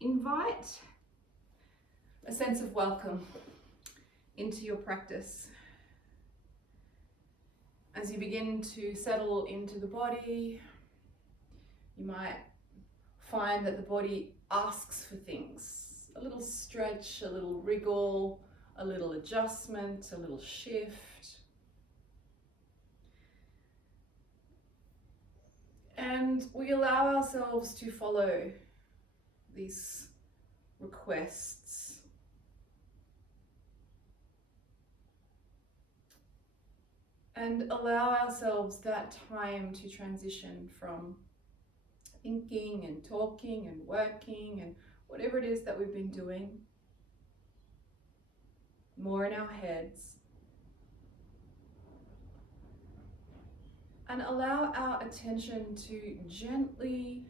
invite a sense of welcome into your practice. As you begin to settle into the body, you might find that the body asks for things. A little stretch, a little wriggle, a little adjustment, a little shift. And we allow ourselves to follow these requests. And allow ourselves that time to transition from thinking and talking and working and whatever it is that we've been doing, more in our heads. And allow our attention to gently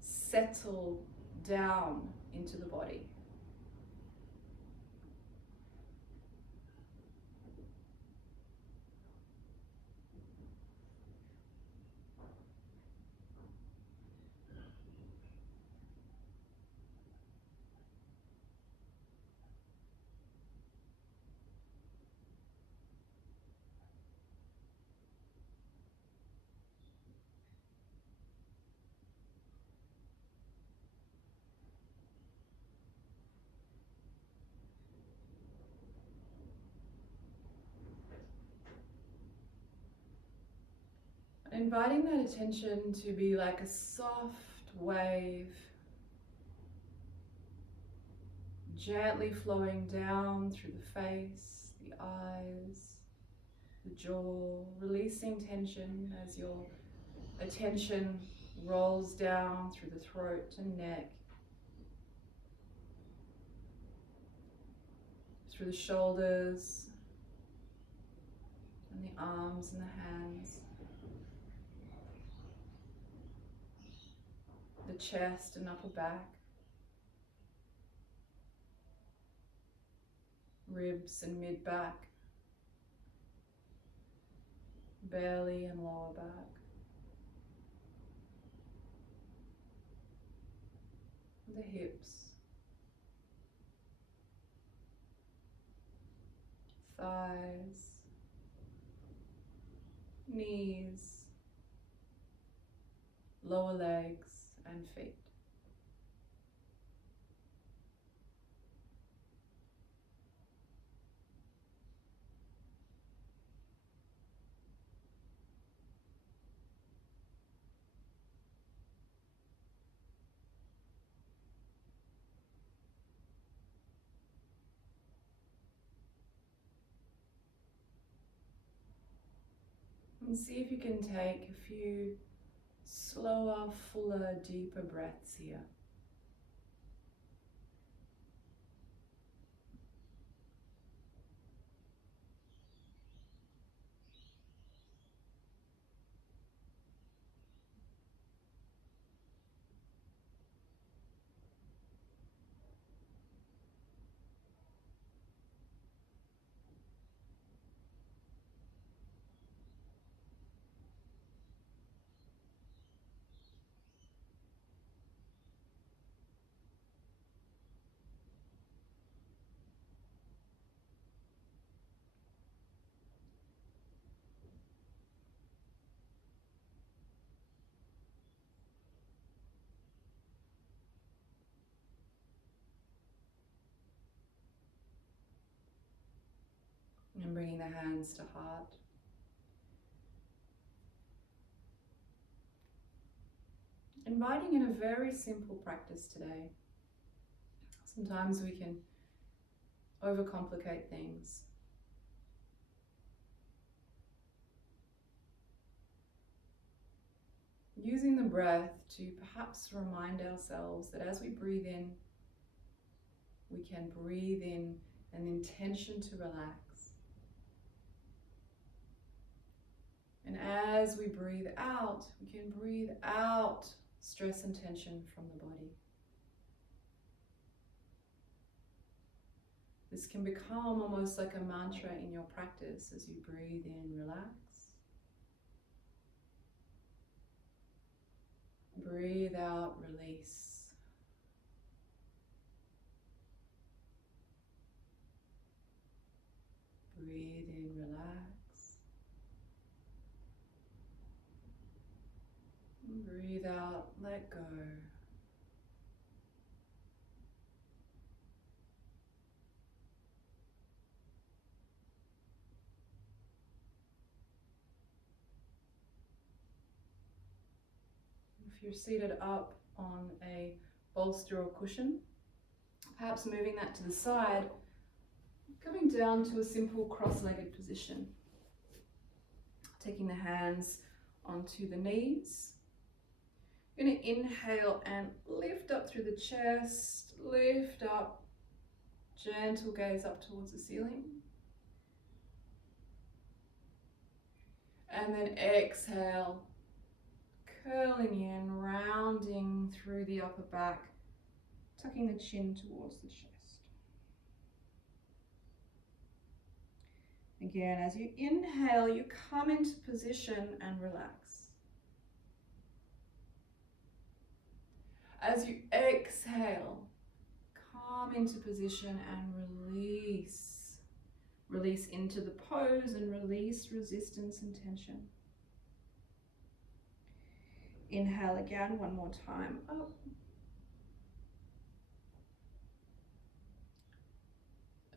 settle down into the body. Inviting that attention to be like a soft wave, gently flowing down through the face, the eyes, the jaw, releasing tension as your attention rolls down through the throat and neck, through the shoulders and the arms and the hands, the chest and upper back, ribs and mid-back, belly and lower back, the hips, thighs, knees, lower legs and feet. And see if you can take a few slower, fuller, deeper breaths here. And bringing the hands to heart. Inviting in a very simple practice today. Sometimes we can overcomplicate things. Using the breath to perhaps remind ourselves that as we breathe in, we can breathe in an intention to relax. And as we breathe out, we can breathe out stress and tension from the body. This can become almost like a mantra in your practice as you breathe in, relax. Breathe out, release. Breathe out, let go. If you're seated up on a bolster or cushion, perhaps moving that to the side, coming down to a simple cross-legged position. Taking the hands onto the knees. You're going to inhale and lift up through the chest, lift up, gentle gaze up towards the ceiling. And then exhale, curling in, rounding through the upper back, tucking the chin towards the chest. Again, as you inhale, you come into position and relax. As you exhale, come into position and release. Release into the pose and release resistance and tension. Inhale again, one more time, up.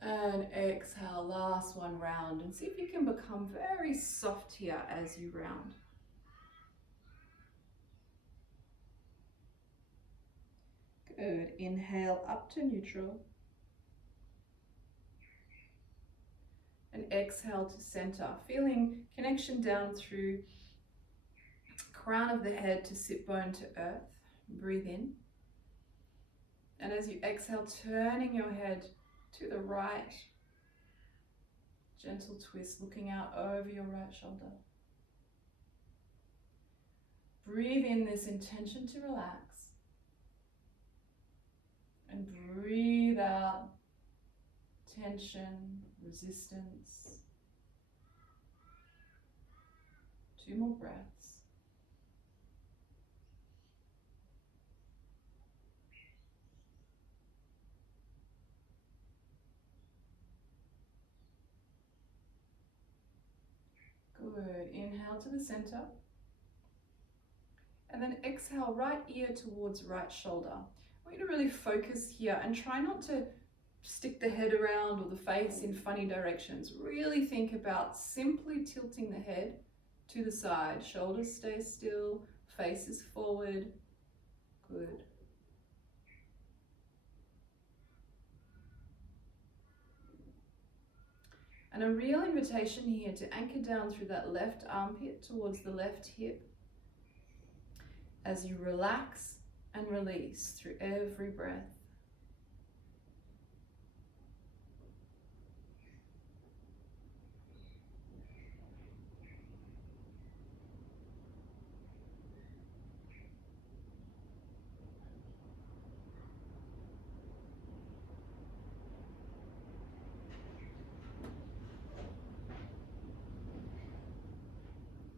And exhale, last one, round. And see if you can become very soft here as you round. Good. Inhale up to neutral. And exhale to center. Feeling connection down through crown of the head to sit bone to earth. Breathe in. And as you exhale, turning your head to the right. Gentle twist, looking out over your right shoulder. Breathe in this intention to relax. And breathe out tension, resistance. 2 more breaths. Good. Inhale to the center. And then exhale, right ear towards right shoulder. I want you to really focus here and try not to stick the head around or the face in funny directions. Really think about simply tilting the head to the side. Shoulders stay still, face is forward. Good. And a real invitation here to anchor down through that left armpit towards the left hip as you relax and release through every breath.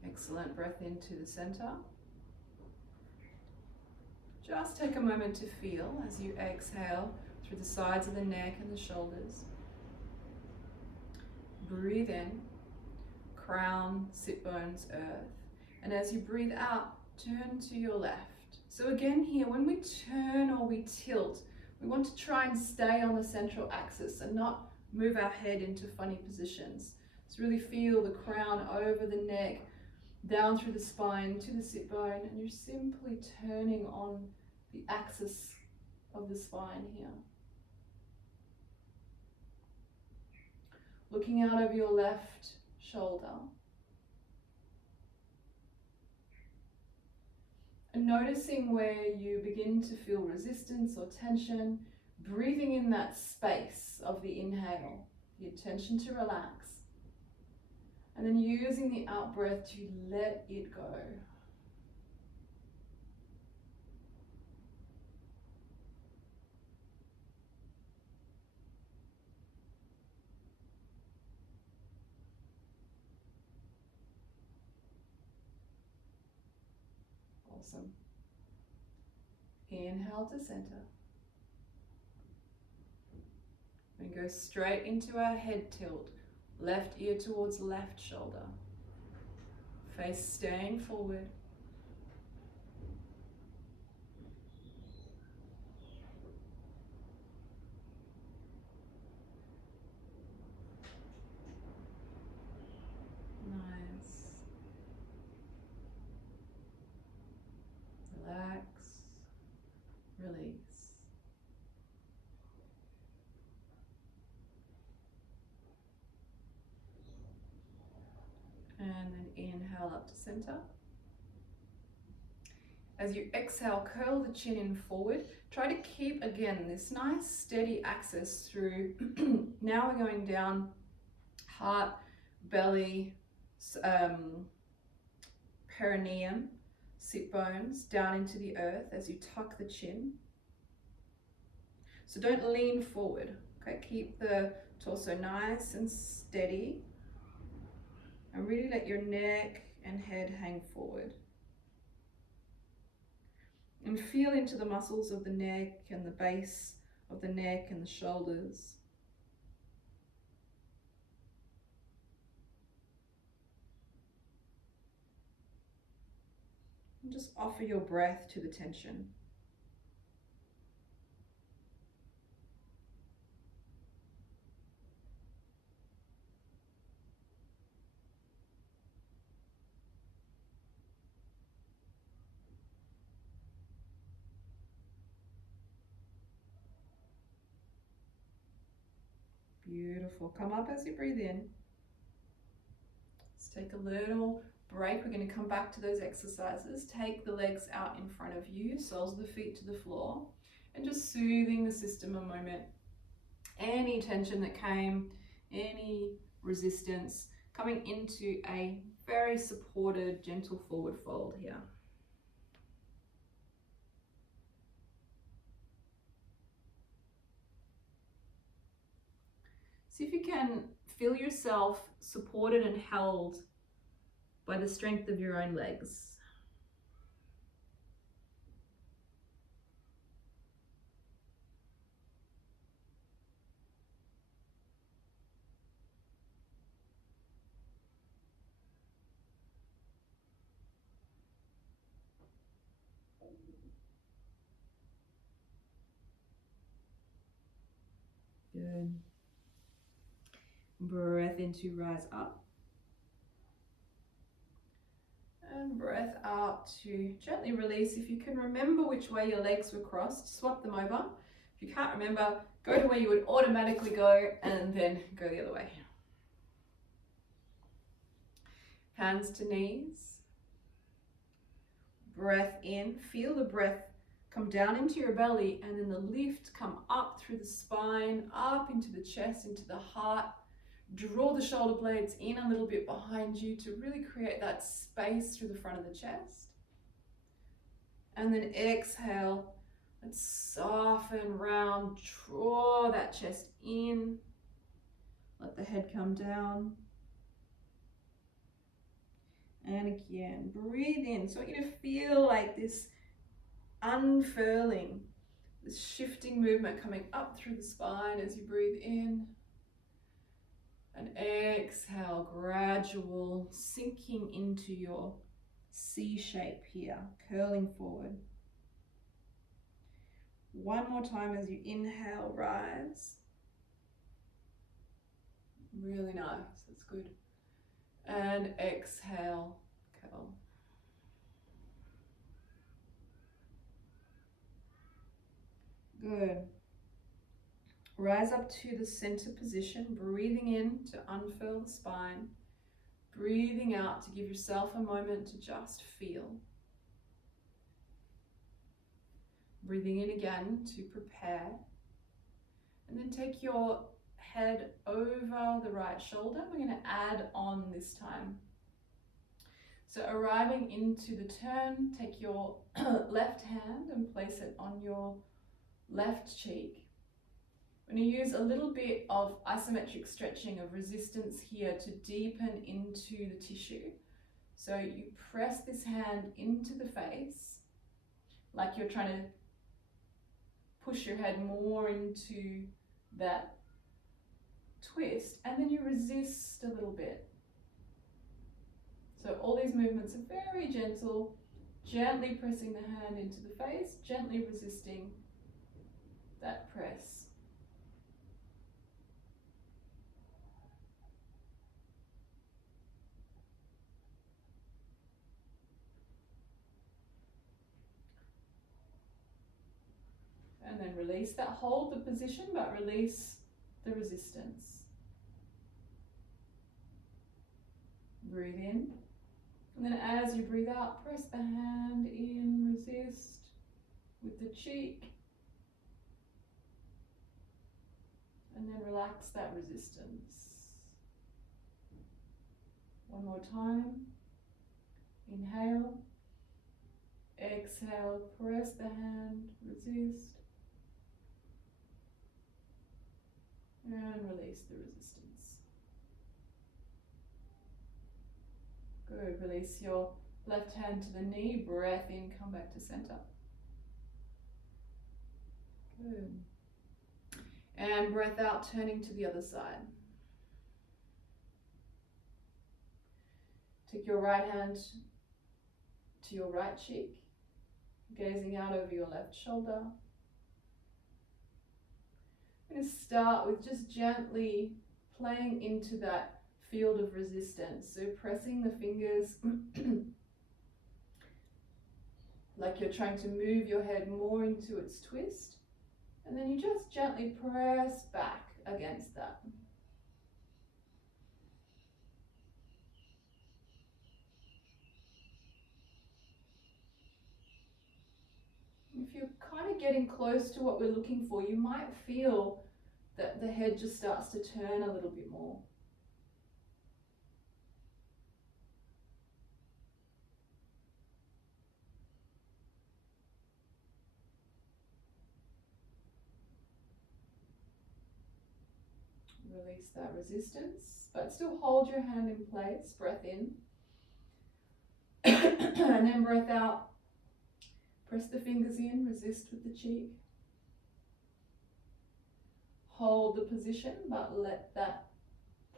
Excellent. Breath into the center. Just take a moment to feel as you exhale through the sides of the neck and the shoulders. Breathe in, crown, sit bones, earth. And as you breathe out, turn to your left. So again here, when we turn or we tilt, we want to try and stay on the central axis and not move our head into funny positions. So really feel the crown over the neck, down through the spine to the sit bone, and you're simply turning on the axis of the spine here. Looking out over your left shoulder. And noticing where you begin to feel resistance or tension, breathing in that space of the inhale, the intention to relax. And then using the out breath to let it go. Awesome. Inhale to center. And go straight into our head tilt. Left ear towards left shoulder. Face staying forward. Inhale up to center. As you exhale, curl the chin in forward. Try to keep, again, this nice steady axis through. Now we're going down heart, belly, perineum, sit bones, down into the earth as you tuck the chin. So don't lean forward, okay? Keep the torso nice and steady. And really let your neck and head hang forward. And feel into the muscles of the neck and the base of the neck and the shoulders. And just offer your breath to the tension. Beautiful. Come up as you breathe in. Let's take a little break. We're going to come back to those exercises. Take the legs out in front of you, soles of the feet to the floor, and just soothing the system a moment. Any tension that came, any resistance, coming into a very supported, gentle forward fold here. See if you can feel yourself supported and held by the strength of your own legs. Good. Breath in to rise up. And breath out to gently release. If you can remember which way your legs were crossed, swap them over. If you can't remember, go to where you would automatically go and then go the other way. Hands to knees. Breath in. Feel the breath come down into your belly, and then the lift come up through the spine, up into the chest, into the heart. Draw the shoulder blades in a little bit behind you to really create that space through the front of the chest. And then exhale. Let's soften, round, draw that chest in. Let the head come down. And again, breathe in. So I want you to feel like this unfurling, this shifting movement coming up through the spine as you breathe in. And exhale, gradual sinking into your C shape here, curling forward. One more time as you inhale, rise. Really nice, that's good. And exhale, curl. Good. Rise up to the center position, breathing in to unfurl the spine, breathing out to give yourself a moment to just feel. Breathing in again to prepare. And then take your head over the right shoulder. We're going to add on this time. So arriving into the turn, take your left hand and place it on your left cheek. We're going to use a little bit of isometric stretching of resistance here to deepen into the tissue. So you press this hand into the face, like you're trying to push your head more into that twist, and then you resist a little bit. So all these movements are very gentle, gently pressing the hand into the face, gently resisting that press. And then release that. Hold the position, but release the resistance. Breathe in And then as you breathe out, press the hand in, resist with the cheek. And then relax that resistance. One more time. Inhale. Exhale, press the hand, resist. And release the resistance. Good, release your left hand to the knee, breath in, come back to center. Good. And breath out, turning to the other side. Take your right hand to your right cheek, gazing out over your left shoulder. I'm going to start with just gently playing into that field of resistance. So pressing the fingers like you're trying to move your head more into its twist. And then you just gently press back against that. If you're kind of getting close to what we're looking for, you might feel that the head just starts to turn a little bit more. Release that resistance, but still hold your hand in place. Breath in. And then breath out. Press the fingers in, resist with the cheek. Hold the position, but let that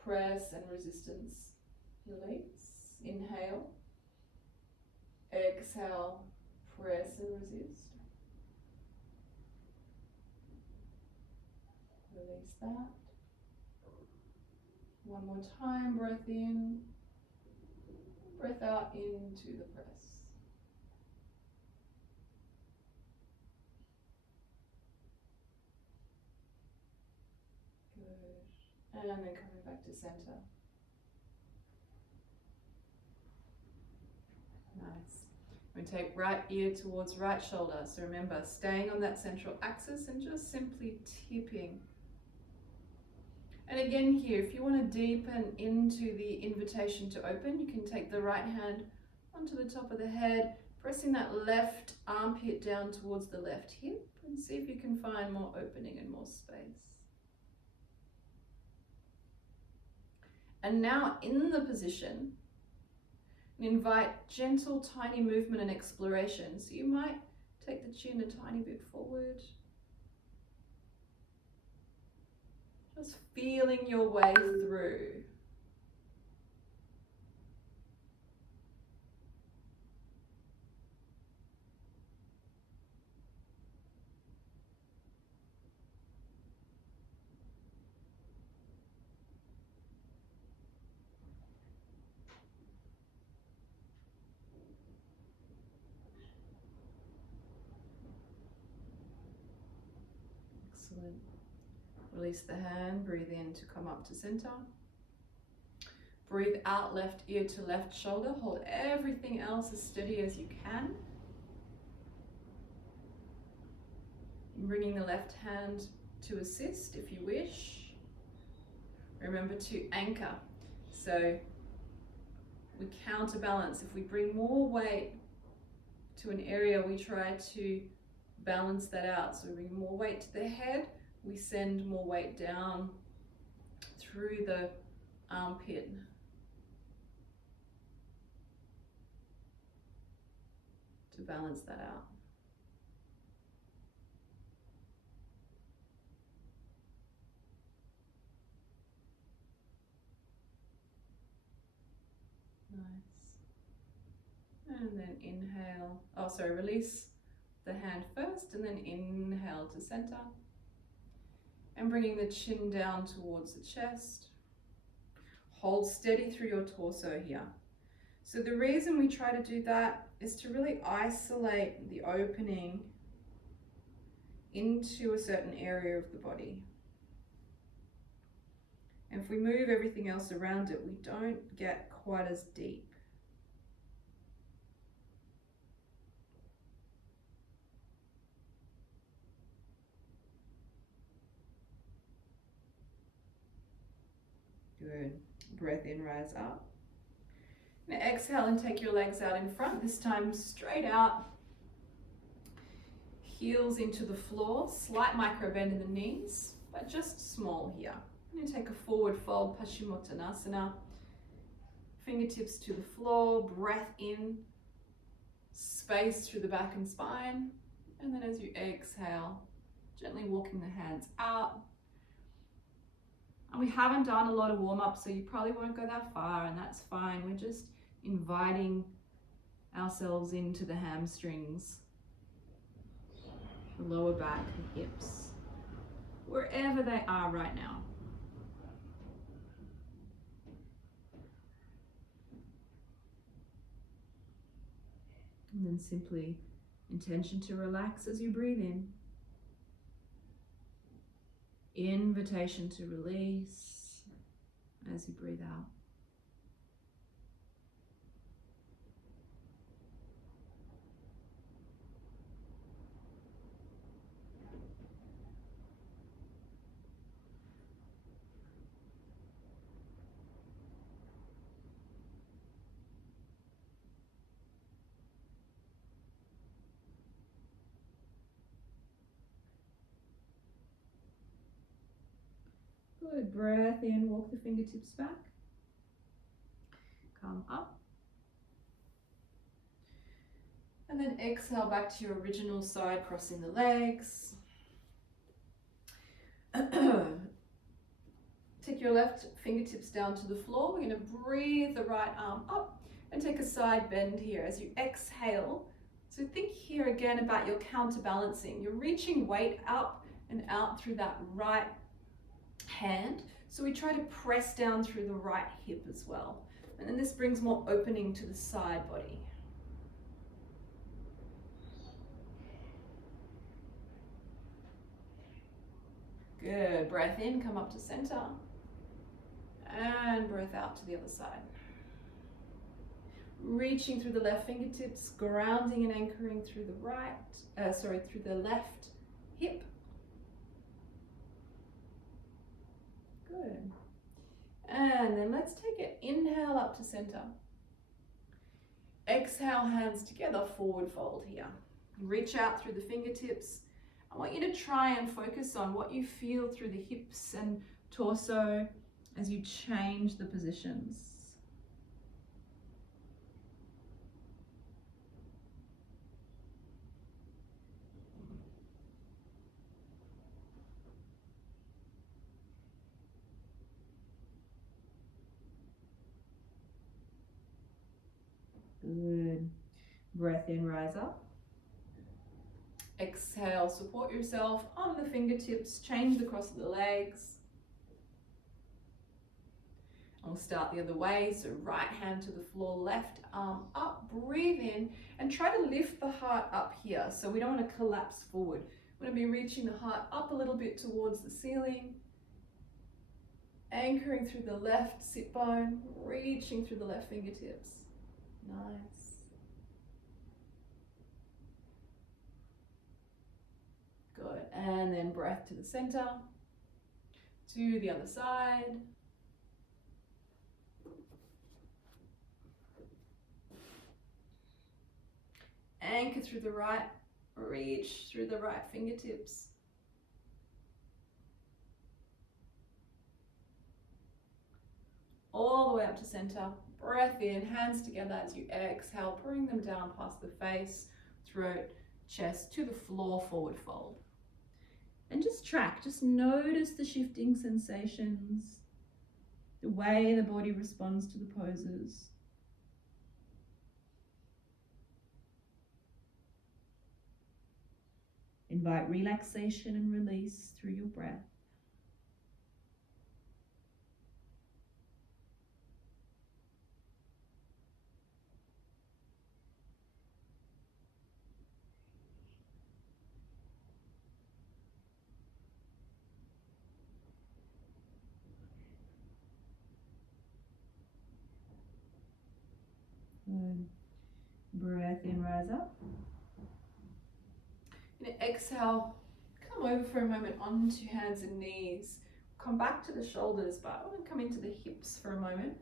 press and resistance release. Inhale. Exhale, press and resist. Release that. One more time, breath in. Breath out into the press. Good. And then coming back to center. Nice. We take right ear towards right shoulder. So remember, staying on that central axis and just simply tipping. And again here, if you want to deepen into the invitation to open, you can take the right hand onto the top of the head, pressing that left armpit down towards the left hip, and see if you can find more opening and more space. And now in the position, invite gentle, tiny movement and exploration. So you might take the chin a tiny bit forward. Just feeling your way through. Excellent. Release the hand, breathe in to come up to center. Breathe out, left ear to left shoulder. Hold everything else as steady as you can. Bringing the left hand to assist if you wish. Remember to anchor. So we counterbalance. If we bring more weight to an area, we try to balance that out. So we bring more weight to the head, we send more weight down through the armpit. To balance that out. Nice. And then inhale. Oh, sorry, release the hand first and then inhale to center. And bringing the chin down towards the chest. Hold steady through your torso here. So the reason we try to do that is to really isolate the opening into a certain area of the body. And if we move everything else around it, we don't get quite as deep. Good. Breath in, rise up. Now exhale and take your legs out in front, this time straight out. Heels into the floor, slight micro bend in the knees, but just small here. I'm going to take a forward fold, Paschimottanasana. Fingertips to the floor, breath in, space through the back and spine. And then as you exhale, gently walking the hands out. And we haven't done a lot of warm up, so you probably won't go that far, and that's fine. We're just inviting ourselves into the hamstrings, the lower back, the hips, wherever they are right now. And then simply intention to relax as you breathe in. Invitation to release as you breathe out. Good, breath in, walk the fingertips back. Come up. And then exhale back to your original side, crossing the legs. Take your left fingertips down to the floor. We're going to breathe the right arm up and take a side bend here as you exhale. So think here again about your counterbalancing. You're reaching weight up and out through that right hand. So we try to press down through the right hip as well. And then this brings more opening to the side body. Good, breath in, come up to center. And breath out to the other side. Reaching through the left fingertips, grounding and anchoring through the through the left hip. Good. And then let's take an inhale up to center. Exhale, hands together, forward fold here. Reach out through the fingertips. I want you to try and focus on what you feel through the hips and torso as you change the positions. Good. Breath in, rise up. Exhale, support yourself on the fingertips, change the cross of the legs. I'll start the other way, so right hand to the floor, left arm up, breathe in, and try to lift the heart up here. So we don't want to collapse forward. We're going to be reaching the heart up a little bit towards the ceiling, anchoring through the left sit bone, reaching through the left fingertips. Nice. Good, and then breath to the center, to the other side. Anchor through the right, reach through the right fingertips. All the way up to center. Breath in, hands together as you exhale. Bring them down past the face, throat, chest to the floor, forward fold. And just track, just notice the shifting sensations, the way the body responds to the poses. Invite relaxation and release through your breath. Good. Breath in, rise up. And exhale, come over for a moment onto hands and knees. come back to the shoulders, but I want to come into the hips for a moment.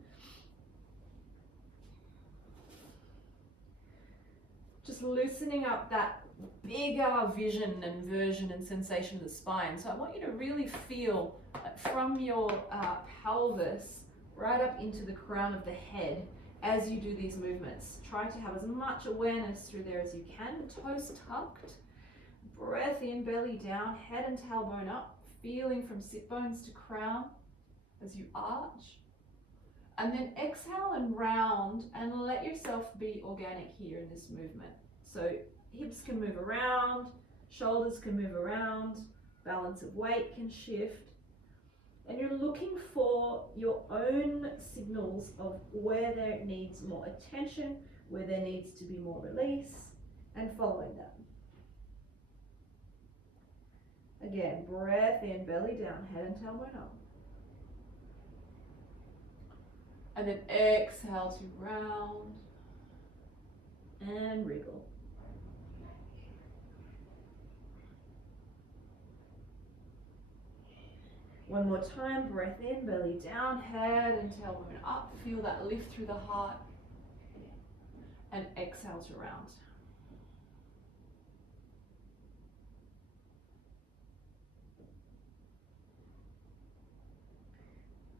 Just loosening up that bigger vision and version and sensation of the spine. So I want you to really feel from your pelvis right up into the crown of the head as you do these movements. Try to have as much awareness through there as you can. Toes tucked, breath in, belly down, head and tailbone up, feeling from sit bones to crown as you arch. And then exhale and round and let yourself be organic here in this movement. So hips can move around, shoulders can move around, balance of weight can shift. And you're looking for your own signals of where there needs more attention, where there needs to be more release, and following them. Again, breath in, belly down, head and tailbone up. And then exhale to round and wriggle. One more time, breath in, belly down, head and tailbone up. Feel that lift through the heart. And exhale to round.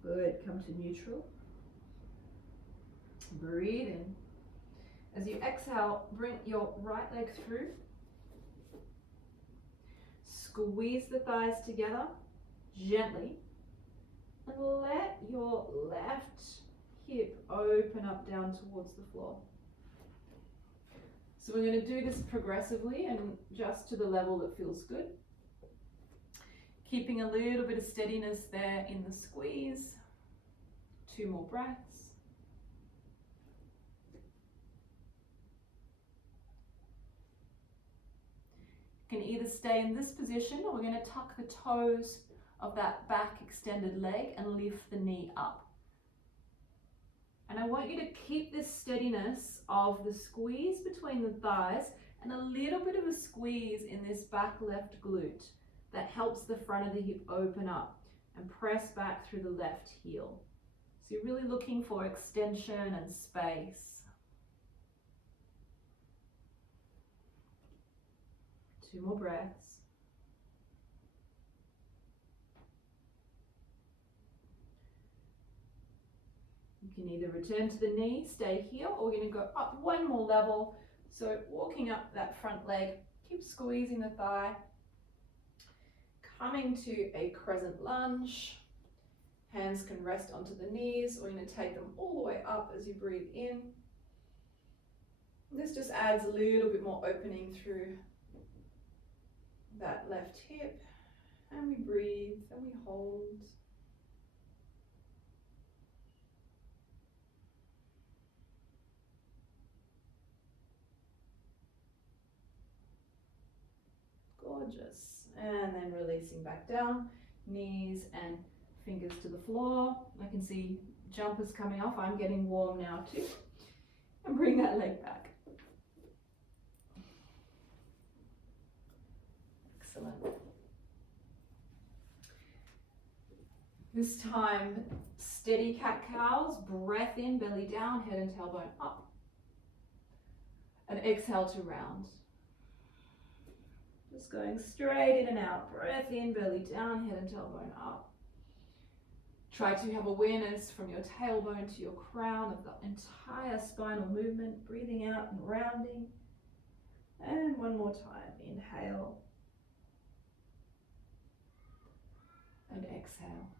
Good, come to neutral. Breathe in. As you exhale, bring your right leg through. Squeeze the thighs together gently. And let your left hip open up down towards the floor. So we're going to do this progressively and just to the level that feels good. Keeping a little bit of steadiness there in the squeeze. 2 more breaths. You can either stay in this position or we're going to tuck the toes of that back extended leg and lift the knee up. And I want you to keep this steadiness of the squeeze between the thighs and a little bit of a squeeze in this back left glute that helps the front of the hip open up and press back through the left heel. So you're really looking for extension and space. 2 more breaths. You can either return to the knee, stay here, or we're going to go up 1 more level. So walking up that front leg, keep squeezing the thigh. Coming to a crescent lunge. Hands can rest onto the knees, or you're going to take them all the way up as you breathe in. This just adds a little bit more opening through that left hip. And we breathe and we hold. Gorgeous. And then releasing back down, knees and fingers to the floor. I can see jumpers coming off. I'm getting warm now too. And bring that leg back. Excellent. This time, steady cat-cows, breath in, belly down, head and tailbone up. And exhale to round. Just going straight in and out. Breath in, belly down, head and tailbone up. Try to have awareness from your tailbone to your crown of the entire spinal movement. Breathing out and rounding. And 1 more time. Inhale. And exhale.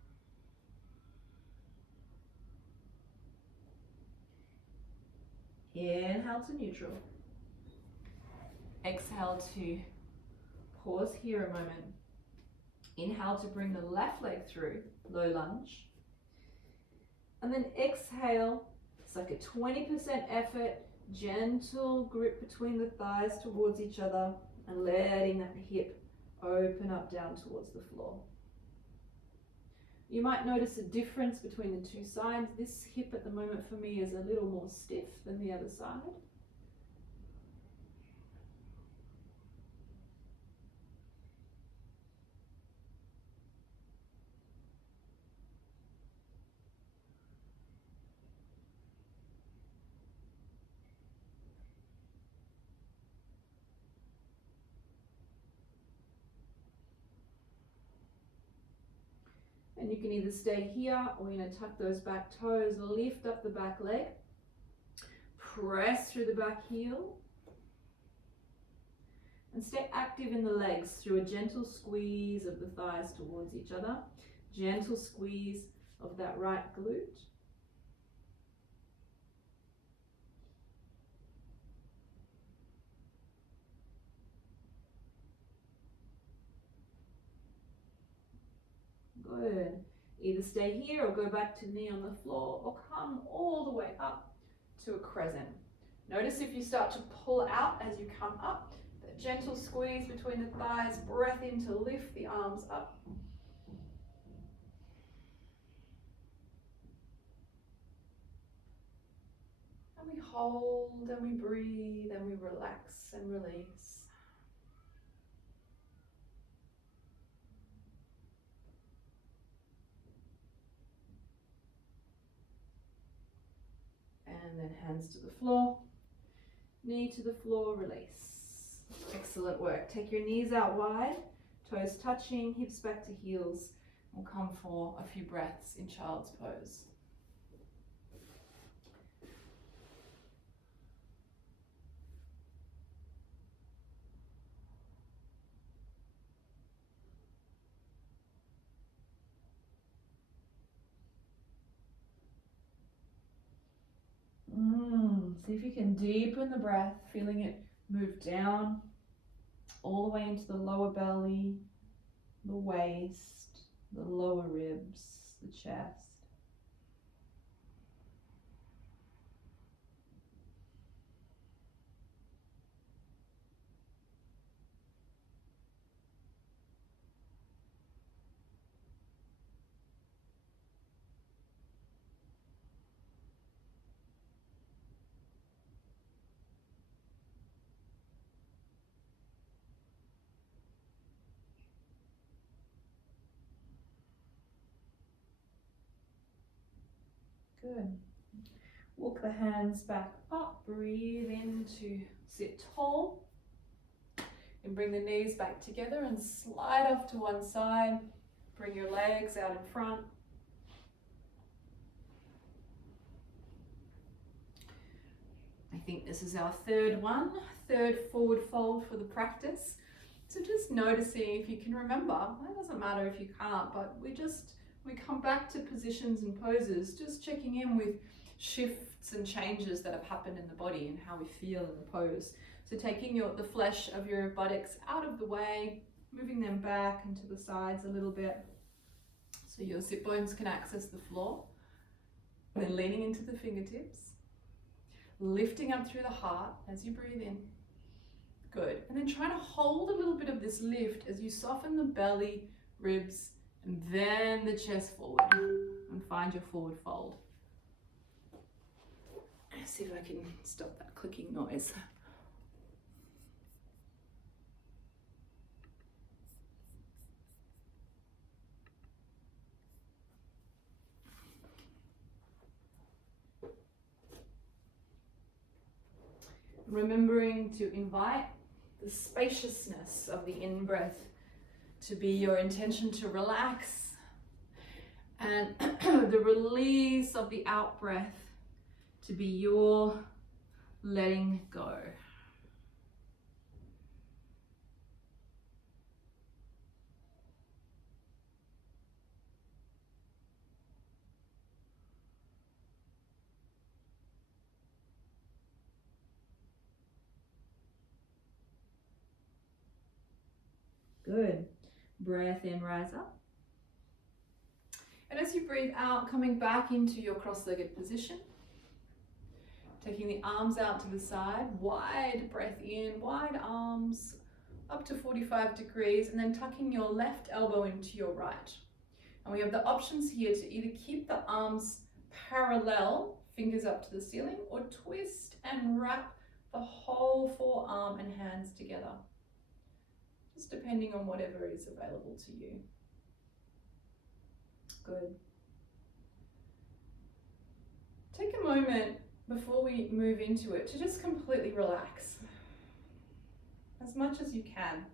Inhale to neutral. Exhale to pause here a moment. Inhale to bring the left leg through, low lunge. And then exhale, it's like a 20% effort, gentle grip between the thighs towards each other and letting that hip open up down towards the floor. You might notice a difference between the 2 sides. This hip at the moment for me is a little more stiff than the other side. And you can either stay here or you're going to tuck those back toes, lift up the back leg, press through the back heel, and stay active in the legs through a gentle squeeze of the thighs towards each other, gentle squeeze of that right glute. Good. Either stay here or go back to knee on the floor or come all the way up to a crescent. Notice if you start to pull out as you come up, that gentle squeeze between the thighs, breath in to lift the arms up. And we hold and we breathe and we relax and release. And then hands to the floor, knee to the floor, release. Excellent work. Take your knees out wide, toes touching, hips back to heels. We'll come for a few breaths in child's pose. See if you can deepen the breath, feeling it move down all the way into the lower belly, the waist, the lower ribs, the chest. Good. Walk the hands back up, breathe into sit tall. And bring the knees back together and slide off to one side. Bring your legs out in front. I think this is our third forward fold for the practice. So just noticing if you can remember, it doesn't matter if you can't, but we come back to positions and poses, just checking in with shifts and changes that have happened in the body and how we feel in the pose. So taking the flesh of your buttocks out of the way, moving them back and to the sides a little bit so your sit bones can access the floor. And then leaning into the fingertips, lifting up through the heart as you breathe in. Good. And then trying to hold a little bit of this lift as you soften the belly, ribs, and then the chest forward and find your forward fold. Let's see if I can stop that clicking noise. Remembering to invite the spaciousness of the in-breath to be your intention to relax, and the release of the out-breath to be your letting go. Good. Breath in, rise up. And as you breathe out, coming back into your cross-legged position, taking the arms out to the side, wide breath in, wide arms, up to 45 degrees, and then tucking your left elbow into your right. And we have the options here to either keep the arms parallel, fingers up to the ceiling, or twist and wrap the whole forearm and hands together. Just depending on whatever is available to you. Good. Take a moment before we move into it to just completely relax as much as you can.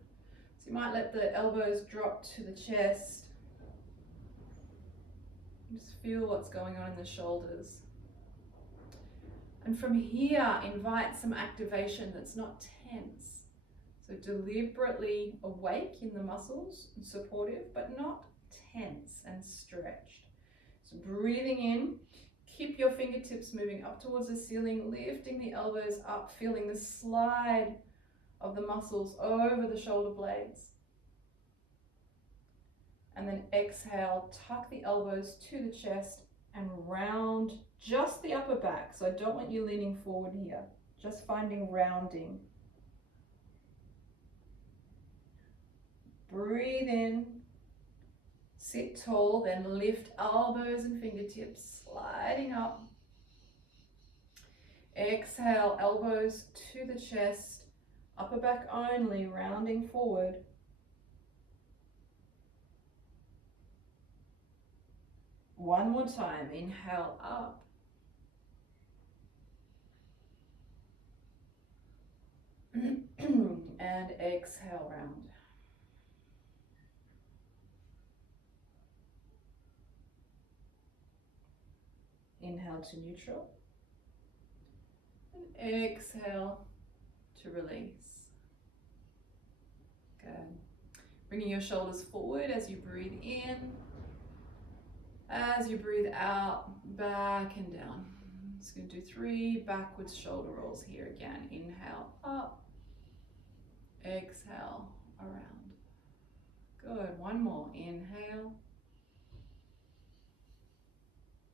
So you might let the elbows drop to the chest. Just feel what's going on in the shoulders. And from here, invite some activation that's not tense. So deliberately awake in the muscles, and supportive, but not tense and stretched. So breathing in, keep your fingertips moving up towards the ceiling, lifting the elbows up, feeling the slide of the muscles over the shoulder blades. And then exhale, tuck the elbows to the chest and round just the upper back. So I don't want you leaning forward here, just finding rounding. Breathe in, sit tall, then lift elbows and fingertips, sliding up. Exhale, elbows to the chest, upper back only, rounding forward. One more time, inhale up. And exhale, round. Inhale to neutral. And exhale to release. Good. Bringing your shoulders forward as you breathe in. As you breathe out, back and down. Just going to do 3 backwards shoulder rolls here again. Inhale up. Exhale around. Good. One more. Inhale.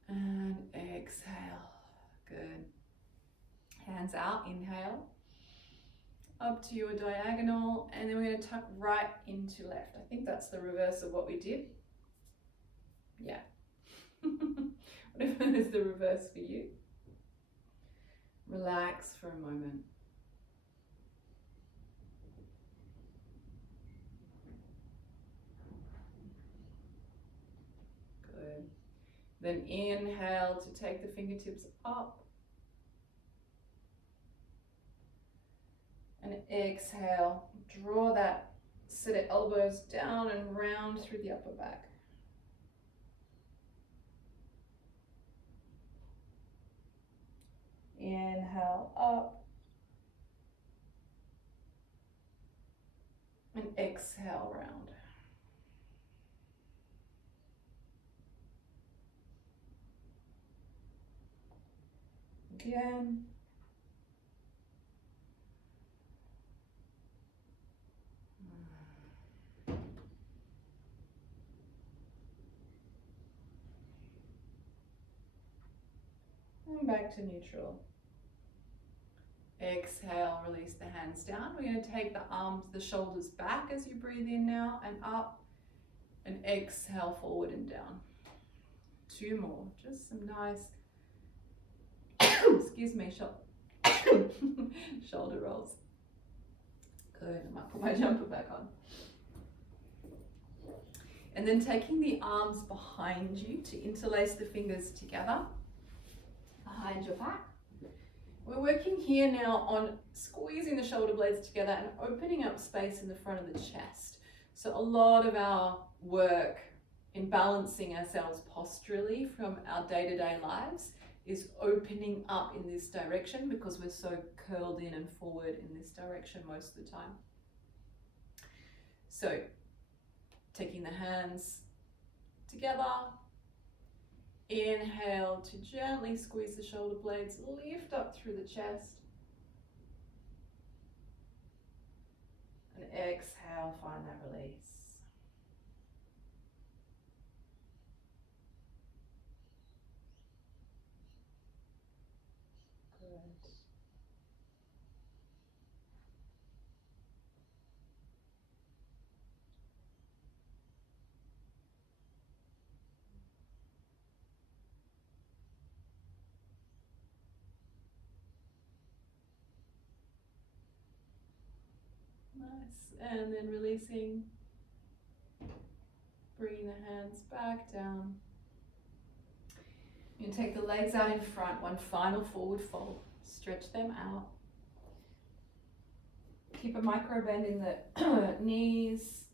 And exhale. Good. Hands out. Inhale. Up to your diagonal. And then we're going to tuck right into left. I think that's the reverse of what we did. Yeah. Whatever is the reverse for you. Relax for a moment. Good. Then inhale to take the fingertips up. And exhale, draw that set of elbows down and round through the upper back. Inhale up. And exhale round. Again. And back to neutral. Exhale, release the hands down. We're going to take the arms, the shoulders back as you breathe in now and up. And exhale, forward and down. 2 more. Just some nice, excuse me, shoulder rolls. Good. I might put my jumper back on. And then taking the arms behind you to interlace the fingers together behind your back. We're working here now on squeezing the shoulder blades together and opening up space in the front of the chest. So a lot of our work in balancing ourselves posturally from our day-to-day lives is opening up in this direction because we're so curled in and forward in this direction most of the time. So taking the hands together. Inhale to gently squeeze the shoulder blades, lift up through the chest. And exhale, find that release. Good. Nice. And then releasing, bringing the hands back down. You can take the legs out in front, one final forward fold. Stretch them out. Keep a micro bend in the knees,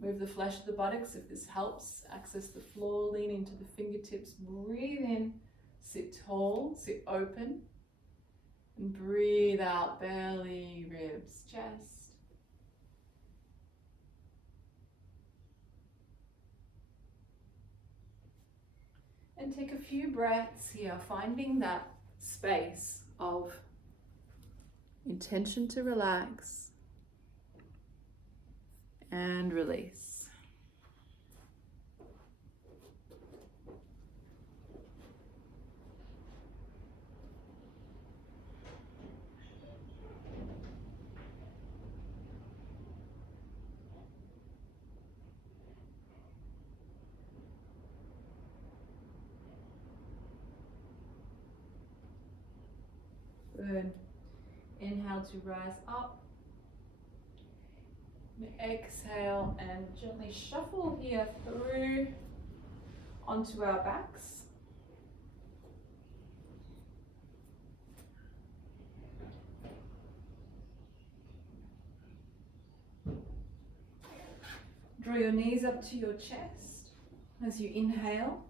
Move the flesh of the buttocks if this helps. Access the floor, lean into the fingertips, breathe in, sit tall, sit open. And breathe out, belly, ribs, chest. And take a few breaths here, finding that space of intention to relax and release. Good. Inhale to rise up. Exhale and gently shuffle here through onto our backs. Draw your knees up to your chest as you inhale.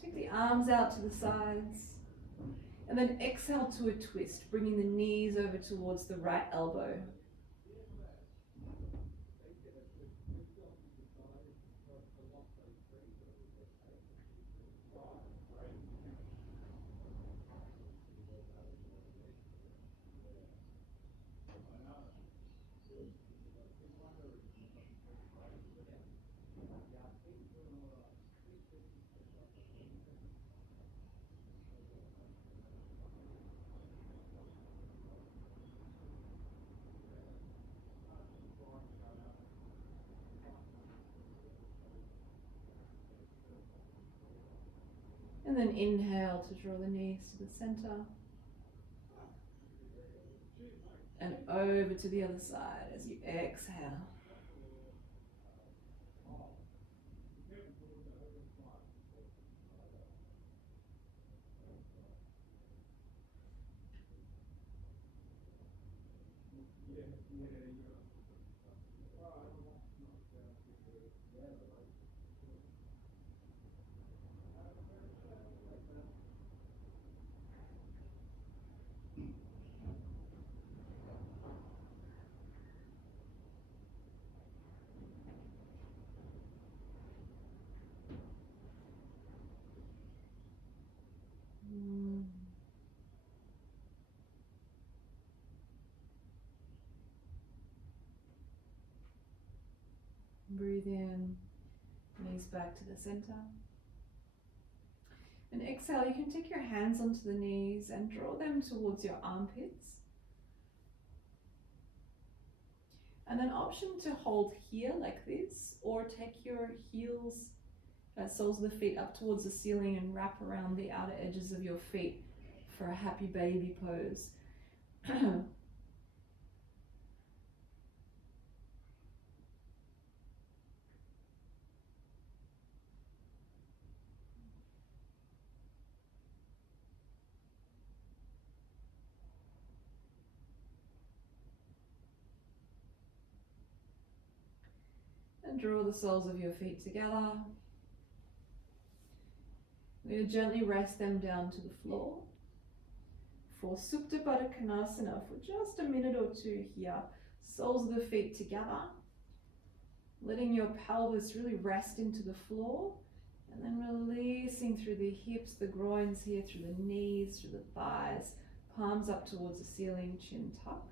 Take the arms out to the sides. And then exhale to a twist, bringing the knees over towards the right elbow. And then inhale to draw the knees to the center. And over to the other side as you exhale. Breathe in, knees back to the center. And exhale, you can take your hands onto the knees and draw them towards your armpits. And an option to hold here like this, or take your heels, soles of the feet up towards the ceiling and wrap around the outer edges of your feet for a happy baby pose. And draw the soles of your feet together. We're going to gently rest them down to the floor for Supta Baddha Konasana for just a minute or two here. Soles of the feet together, letting your pelvis really rest into the floor, and then releasing through the hips, the groins here, through the knees, through the thighs, palms up towards the ceiling, chin tucked.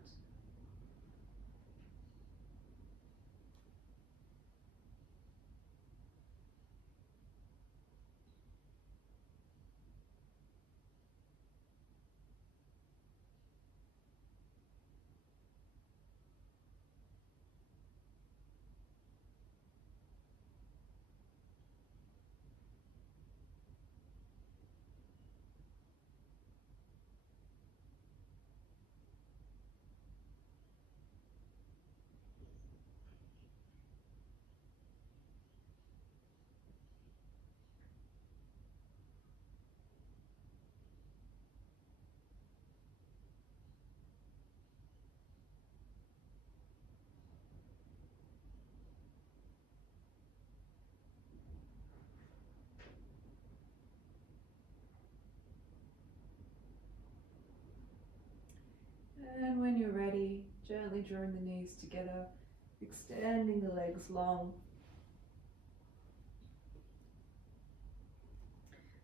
And when you're ready, gently drawing the knees together, extending the legs long.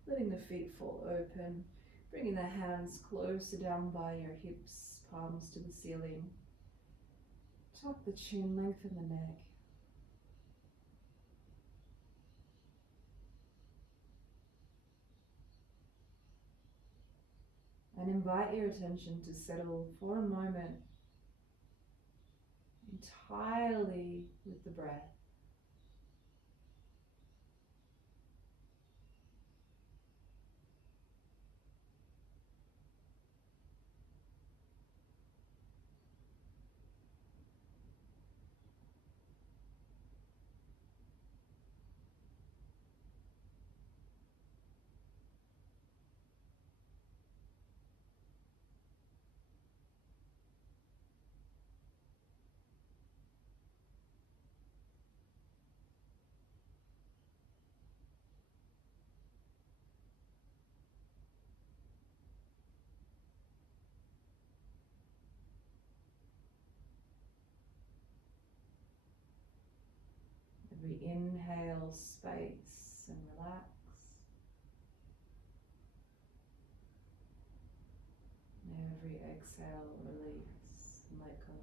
Letting the feet fall open, bringing the hands closer down by your hips, palms to the ceiling. Tuck the chin, lengthen the neck. And invite your attention to settle for a moment entirely with the breath. Every inhale, space and relax. And every exhale, release and let go.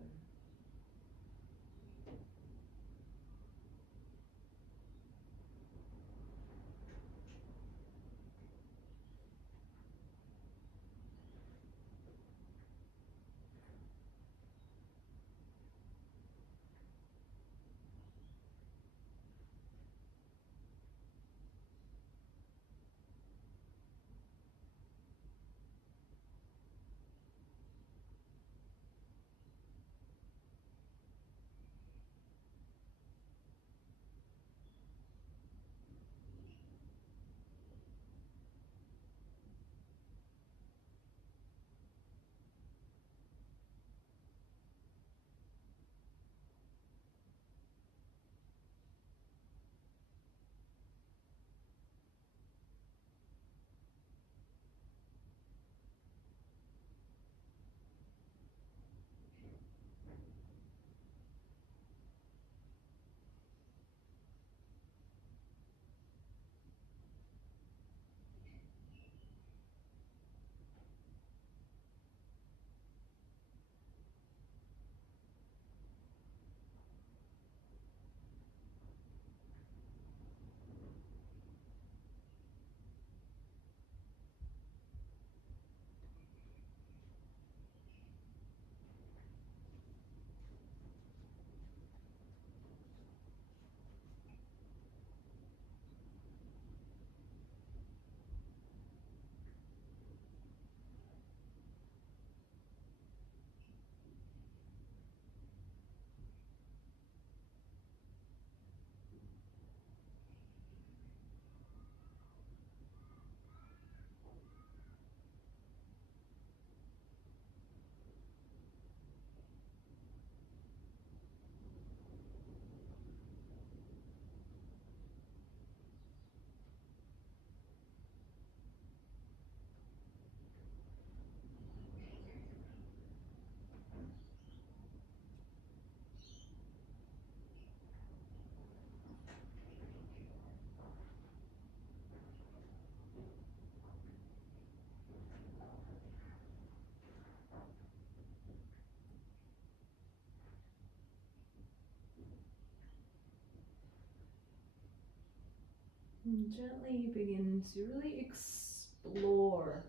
And gently begin to really explore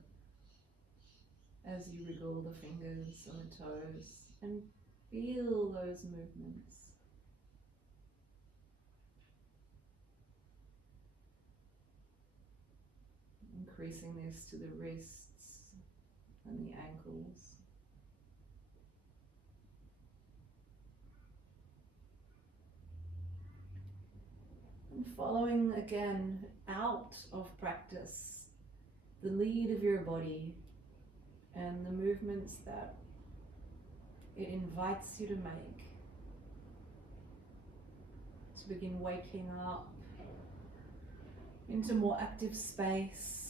as you wriggle the fingers on the toes and feel those movements. Increasing this to the wrists and the ankles. And following again out of practice, the lead of your body and the movements that it invites you to make, to begin waking up into more active space.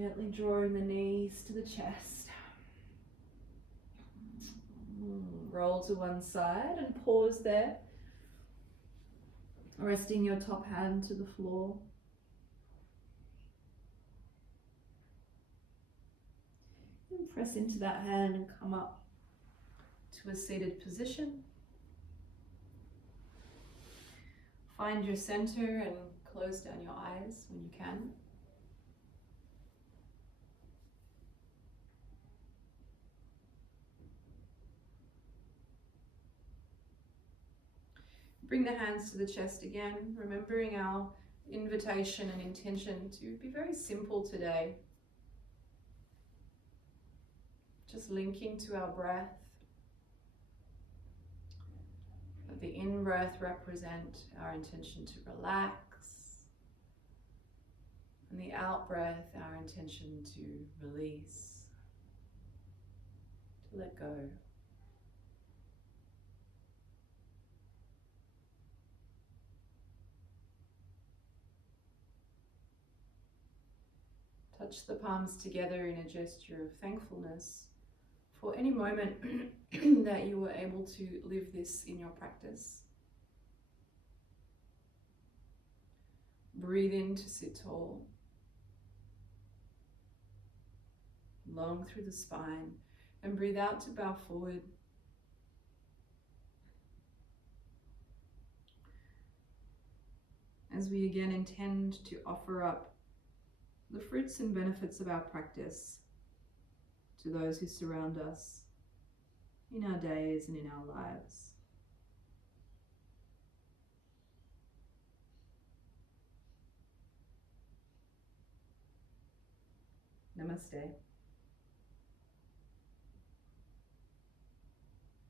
Gently drawing the knees to the chest. Roll to one side and pause there. Resting your top hand to the floor. And press into that hand and come up to a seated position. Find your center and close down your eyes when you can. Bring the hands to the chest again, remembering our invitation and intention to be very simple today. Just linking to our breath. Let the in-breath represent our intention to relax, and the out-breath our intention to release, to let go. Touch the palms together in a gesture of thankfulness for any moment that you were able to live this in your practice. Breathe in to sit tall. Long through the spine, and breathe out to bow forward. As we again intend to offer up the fruits and benefits of our practice to those who surround us in our days and in our lives. Namaste.